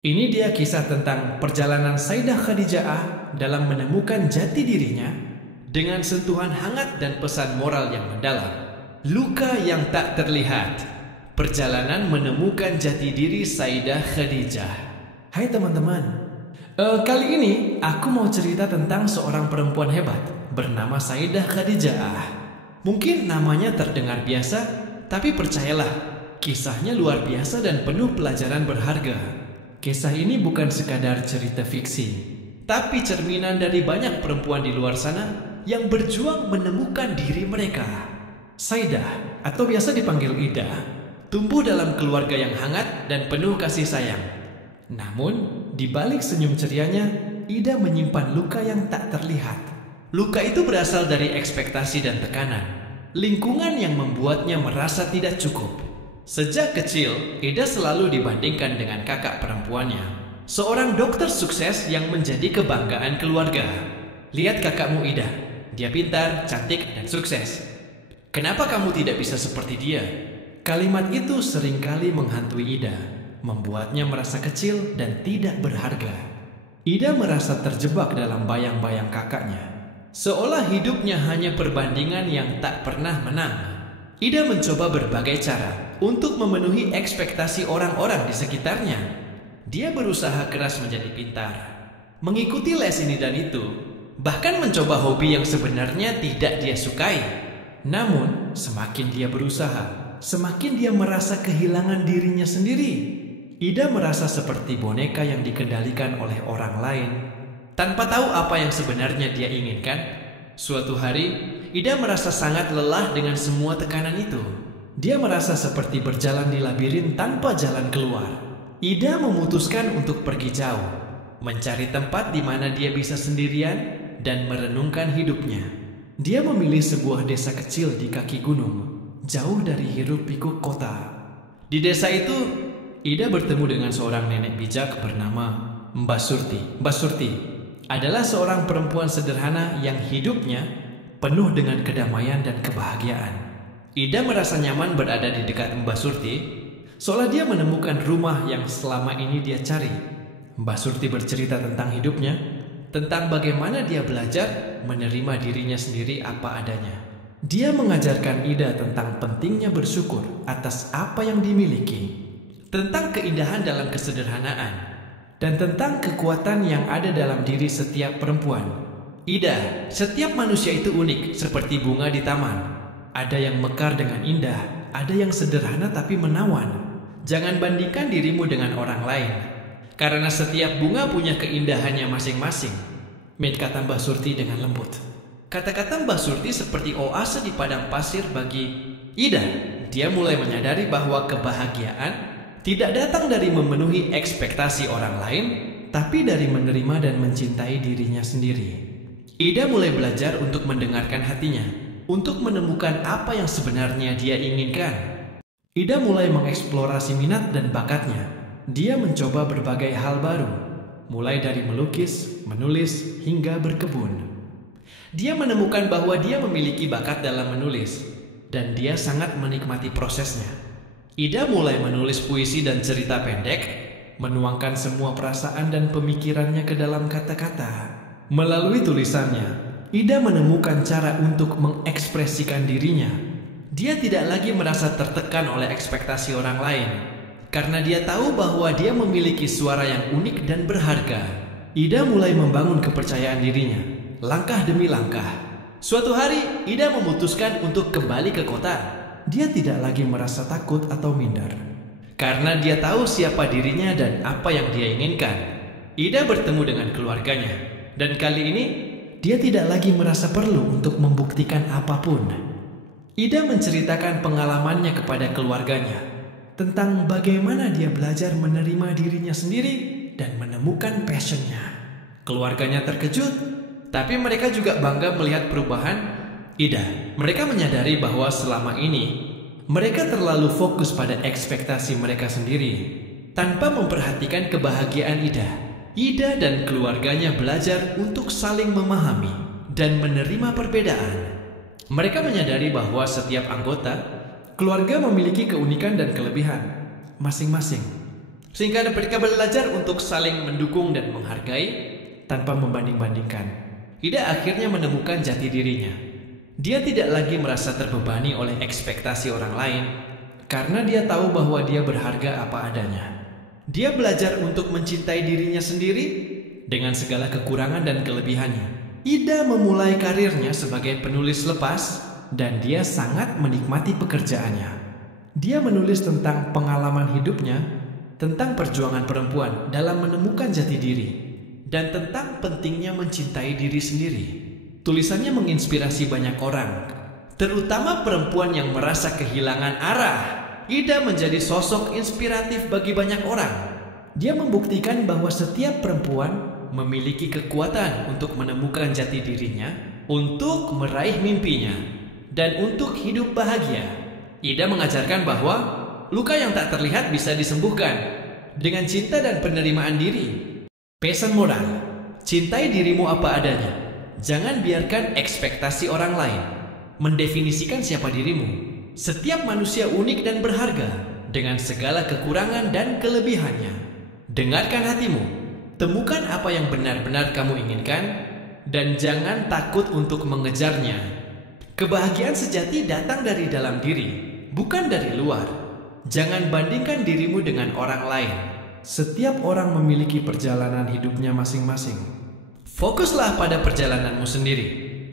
Ini dia kisah tentang perjalanan Sayyidah Khadijah dalam menemukan jati dirinya dengan sentuhan hangat dan pesan moral yang mendalam. Luka yang tak terlihat. Perjalanan menemukan jati diri Sayyidah Khadijah. Hai teman-teman, kali ini aku mau cerita tentang seorang perempuan hebat bernama Sayyidah Khadijah. Mungkin namanya terdengar biasa, tapi percayalah, kisahnya luar biasa dan penuh pelajaran berharga. Kisah ini bukan sekadar cerita fiksi, tapi cerminan dari banyak perempuan di luar sana yang berjuang menemukan diri mereka. Sayyidah, atau biasa dipanggil Ida, tumbuh dalam keluarga yang hangat dan penuh kasih sayang. Namun, di balik senyum cerianya, Ida menyimpan luka yang tak terlihat. Luka itu berasal dari ekspektasi dan tekanan, lingkungan yang membuatnya merasa tidak cukup. Sejak kecil, Ida selalu dibandingkan dengan kakak perempuannya, seorang dokter sukses yang menjadi kebanggaan keluarga. Lihat kakakmu Ida, dia pintar, cantik, dan sukses. Kenapa kamu tidak bisa seperti dia? Kalimat itu seringkali menghantui Ida, membuatnya merasa kecil dan tidak berharga. Ida merasa terjebak dalam bayang-bayang kakaknya, seolah hidupnya hanya perbandingan yang tak pernah menang. Ida mencoba berbagai cara untuk memenuhi ekspektasi orang-orang di sekitarnya. Dia berusaha keras menjadi pintar, mengikuti les ini dan itu, bahkan mencoba hobi yang sebenarnya tidak dia sukai. Namun, semakin dia berusaha, semakin dia merasa kehilangan dirinya sendiri. Ida merasa seperti boneka yang dikendalikan oleh orang lain, tanpa tahu apa yang sebenarnya dia inginkan. Suatu hari, Ida merasa sangat lelah dengan semua tekanan itu. Dia merasa seperti berjalan di labirin tanpa jalan keluar. Ida memutuskan untuk pergi jauh, mencari tempat di mana dia bisa sendirian dan merenungkan hidupnya. Dia memilih sebuah desa kecil di kaki gunung, jauh dari hiruk-pikuk kota. Di desa itu, Ida bertemu dengan seorang nenek bijak bernama Mbah Surti. Mbah Surti adalah seorang perempuan sederhana yang hidupnya penuh dengan kedamaian dan kebahagiaan. Ida merasa nyaman berada di dekat Mbah Surti, seolah dia menemukan rumah yang selama ini dia cari. Mbah Surti bercerita tentang hidupnya, tentang bagaimana dia belajar menerima dirinya sendiri apa adanya. Dia mengajarkan Ida tentang pentingnya bersyukur atas apa yang dimiliki, tentang keindahan dalam kesederhanaan, dan tentang kekuatan yang ada dalam diri setiap perempuan. Ida, setiap manusia itu unik seperti bunga di taman. Ada yang mekar dengan indah, ada yang sederhana tapi menawan. Jangan bandingkan dirimu dengan orang lain, karena setiap bunga punya keindahannya masing-masing. Kata Mbah Surti dengan lembut. Kata-kata Mbah Surti seperti oase di padang pasir bagi Ida. Dia mulai menyadari bahwa kebahagiaan tidak datang dari memenuhi ekspektasi orang lain, tapi dari menerima dan mencintai dirinya sendiri. Ida mulai belajar untuk mendengarkan hatinya, untuk menemukan apa yang sebenarnya dia inginkan. Ida mulai mengeksplorasi minat dan bakatnya. Dia mencoba berbagai hal baru, mulai dari melukis, menulis, hingga berkebun. Dia menemukan bahwa dia memiliki bakat dalam menulis, dan dia sangat menikmati prosesnya. Ida mulai menulis puisi dan cerita pendek, menuangkan semua perasaan dan pemikirannya ke dalam kata-kata. Melalui tulisannya, Ida menemukan cara untuk mengekspresikan dirinya. Dia tidak lagi merasa tertekan oleh ekspektasi orang lain, karena dia tahu bahwa dia memiliki suara yang unik dan berharga. Ida mulai membangun kepercayaan dirinya, langkah demi langkah. Suatu hari, Ida memutuskan untuk kembali ke kota. Dia tidak lagi merasa takut atau minder, karena dia tahu siapa dirinya dan apa yang dia inginkan. Ida bertemu dengan keluarganya, dan kali ini dia tidak lagi merasa perlu untuk membuktikan apapun. Ida menceritakan pengalamannya kepada keluarganya, tentang bagaimana dia belajar menerima dirinya sendiri dan menemukan passionnya. Keluarganya terkejut, tapi mereka juga bangga melihat perubahan Ida. Mereka menyadari bahwa selama ini mereka terlalu fokus pada ekspektasi mereka sendiri, tanpa memperhatikan kebahagiaan Ida. Ida dan keluarganya belajar untuk saling memahami dan menerima perbedaan. Mereka menyadari bahwa setiap anggota keluarga memiliki keunikan dan kelebihan masing-masing. sehingga mereka belajar untuk saling mendukung dan menghargai tanpa membanding-bandingkan. Ida akhirnya menemukan jati dirinya. Dia tidak lagi merasa terbebani oleh ekspektasi orang lain karena dia tahu bahwa dia berharga apa adanya. Dia belajar untuk mencintai dirinya sendiri dengan segala kekurangan dan kelebihannya. Ida memulai karirnya sebagai penulis lepas dan dia sangat menikmati pekerjaannya. Dia menulis tentang pengalaman hidupnya, tentang perjuangan perempuan dalam menemukan jati diri, dan tentang pentingnya mencintai diri sendiri. Tulisannya menginspirasi banyak orang, terutama perempuan yang merasa kehilangan arah. Ida menjadi sosok inspiratif bagi banyak orang. Dia membuktikan bahwa setiap perempuan memiliki kekuatan untuk menemukan jati dirinya, untuk meraih mimpinya, dan untuk hidup bahagia. Ida mengajarkan bahwa luka yang tak terlihat bisa disembuhkan dengan cinta dan penerimaan diri. Pesan moral: cintai dirimu apa adanya. Jangan biarkan ekspektasi orang lain mendefinisikan siapa dirimu. Setiap manusia unik dan berharga dengan segala kekurangan dan kelebihannya. Dengarkan hatimu. Temukan apa yang benar-benar kamu inginkan dan jangan takut untuk mengejarnya. Kebahagiaan sejati datang dari dalam diri, bukan dari luar. Jangan bandingkan dirimu dengan orang lain. Setiap orang memiliki perjalanan hidupnya masing-masing. Fokuslah pada perjalananmu sendiri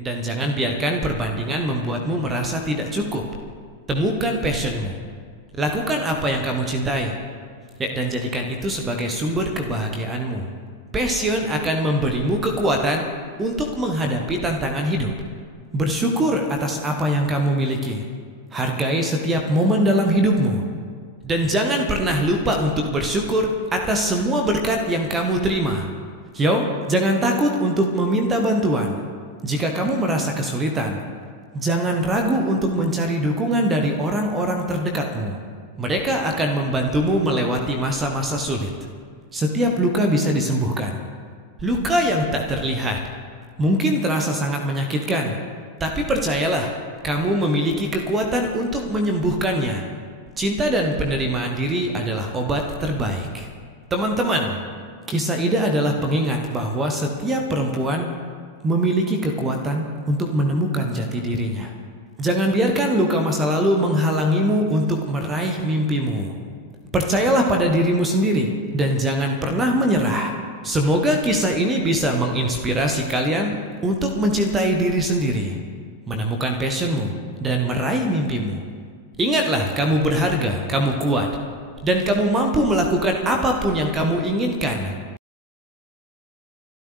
dan jangan biarkan perbandingan membuatmu merasa tidak cukup. Temukan passionmu. Lakukan apa yang kamu cintai dan jadikan itu sebagai sumber kebahagiaanmu. Passion akan memberimu kekuatan untuk menghadapi tantangan hidup. Bersyukur atas apa yang kamu miliki. Hargai setiap momen dalam hidupmu. Dan jangan pernah lupa untuk bersyukur atas semua berkat yang kamu terima. Jangan takut untuk meminta bantuan. Jika kamu merasa kesulitan, jangan ragu untuk mencari dukungan dari orang-orang terdekatmu. Mereka akan membantumu melewati masa-masa sulit. Setiap luka bisa disembuhkan. Luka yang tak terlihat mungkin terasa sangat menyakitkan, tapi percayalah, kamu memiliki kekuatan untuk menyembuhkannya. Cinta dan penerimaan diri adalah obat terbaik. Teman-teman, kisah Ida adalah pengingat bahwa setiap perempuan memiliki kekuatan untuk menemukan jati dirinya. Jangan biarkan luka masa lalu menghalangimu untuk meraih mimpimu. Percayalah pada dirimu sendiri dan jangan pernah menyerah. Semoga kisah ini bisa menginspirasi kalian untuk mencintai diri sendiri, menemukan passionmu, dan meraih mimpimu. Ingatlah, kamu berharga, kamu kuat, dan kamu mampu melakukan apapun yang kamu inginkan.